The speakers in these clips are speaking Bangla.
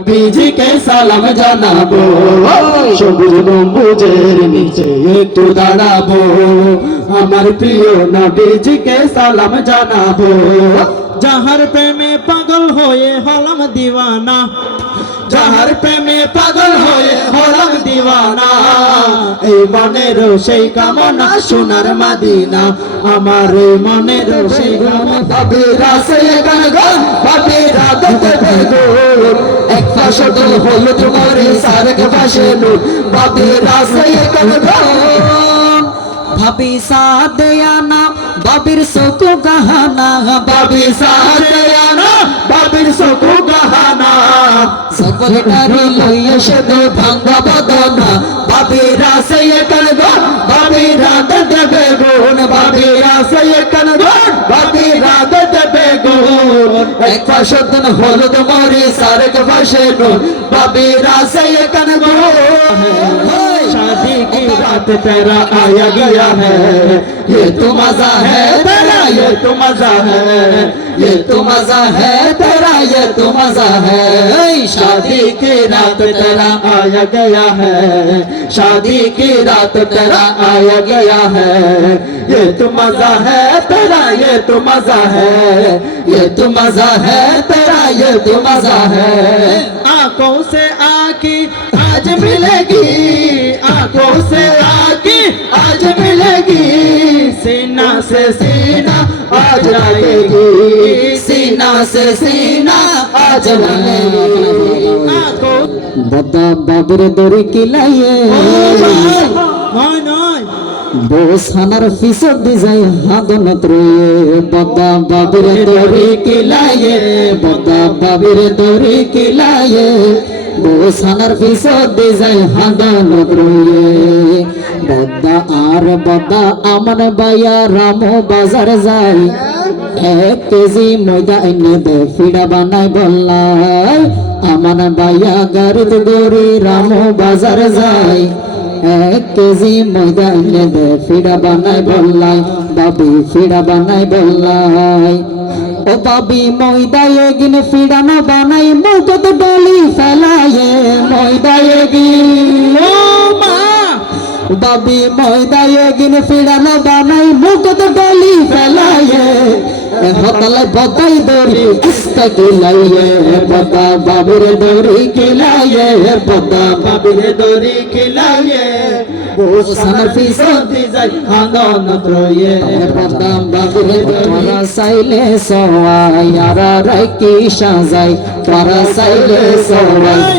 নবীজিকে সালাম জানাবো, সবুজ গম্বুজের নিচে একটু দাঁড়াবো, আমার প্রিয় নবীজিকে সালাম জানাবো। যাহার প্রেমে পাগল হয়ে হলাম দিওয়ানা, যাহার প্রেমে পাগল হয়ে হলাম দিওয়ানা, এই মনের সেই কামনা সোনার মাদিনা, আমার এই মনের সেই কামনা। বাবিরা সে গান গান, বাবিরা দেখতে বেগুন, এক পাশে তো হলুদ মরে সারেক পাশে নুন, বাবিরা সে গান গান। ভাবি সাদেয়ানা বাবির সকু গাহানা, বাবি সাদেয়ানা বাবির সকু গাহানা, সকলটারি লইয়া এসে ভাঙ্গা বদনা, বাবিরা সে গান গান, বাবিরা দেখতে বেগুন, বাবিরা সে গান গান, বাবিরা দেখতে বেগুন, এক পাশে তো হলুদ মরে সারেক পাশে নুন, বাবিরা সে গান গান। शादी की रात तेरा आया गया है, ये तो मजा है तेरा, ये तो मजा है, ये तो मजा है तेरा, ये तो मजा है, शादी की रात तेरा आया गया है, शादी की रात तेरा आया गया है, ये तो मजा है तेरा, ये तो मजा है, ये तो मजा है तेरा, ये तो मजा है। आंखों से आँखी आज मिलेगी, आंखों से आँखी आज मिलेगी, सीना से सीना आज लगेगी, सीना से सीना आज लगेगी। आंखों बदा बाबर दरी किलाये নয় নয় बोसानर फिसद दी जाए हादन त्रोये, बदा बाबर दरी किलाये, बदा बाबर दरी किलाये, बोसानर फिसद दी जाए हादन त्रोये, बदा आर बदा अमन बाया रामो बाजार जाए, एक केजी मैदा एने दे फिड़ा बानाय बल्लाई, अमन बाया गारिद गोरी रामो बाजार जाए, एक केजी मैदा एने दे फिड़ा बानाय बल्लाई, बाबी फिड़ा बानाय बल्लाई, ओ बाबी मैदा एगिन फिड़ा ना बानाय मुकत डली फैलाये, मैदा एगिन ও মা बाबी मैदा एगिन फिड़ा ना बानाय मुकत डली फैलाये, हतले बदाई दौरी किस्ता किलाये, बदा बाबीर दौरी किलाये, बदा बाबीर दौरी किलाये, बोसनर फिसद जाय हांगन त्रोये, बदा बाबीर तोरा साइले सवाय यारा राकी साजाय, तोरा साइले सवाय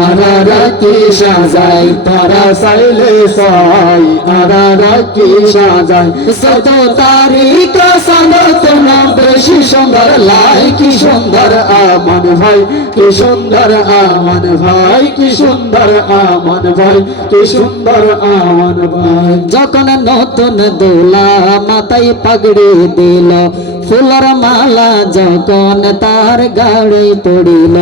यारा राकी साजाय, तोरा साइले सवाय यारा राकी साजाय, सत तारीख संगत नाम বেশি সুন্দর লাই, কি সুন্দর আমন ভাই, কি সুন্দর আমন ভাই, কি সুন্দর আমন ভাই, কি সুন্দর আমন ভাই। যখন নতুন দোলা মাথায় পাগড়ি দিল, ফুলের মালা যখন তার গাড়ি পড়িল,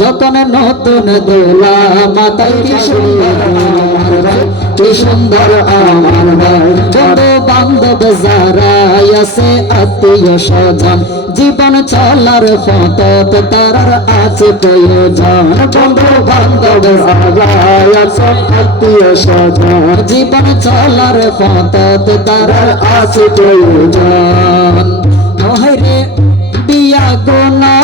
যখন নতুন দোলা মাথায় কি সুন্দর আমার ভাই, কি সুন্দর আমার ভাই। বন্ধু বান্ধব যারা আছে আত্মীয় স্বজন, জীবন চলার পথত তারার আছে প্রয়োজন, বন্ধু বান্ধব যারা আছে আত্মীয় স্বজন, জীবন চলার পথত তারার আছে প্রয়োজন। ওহে রে বিয়া গোনা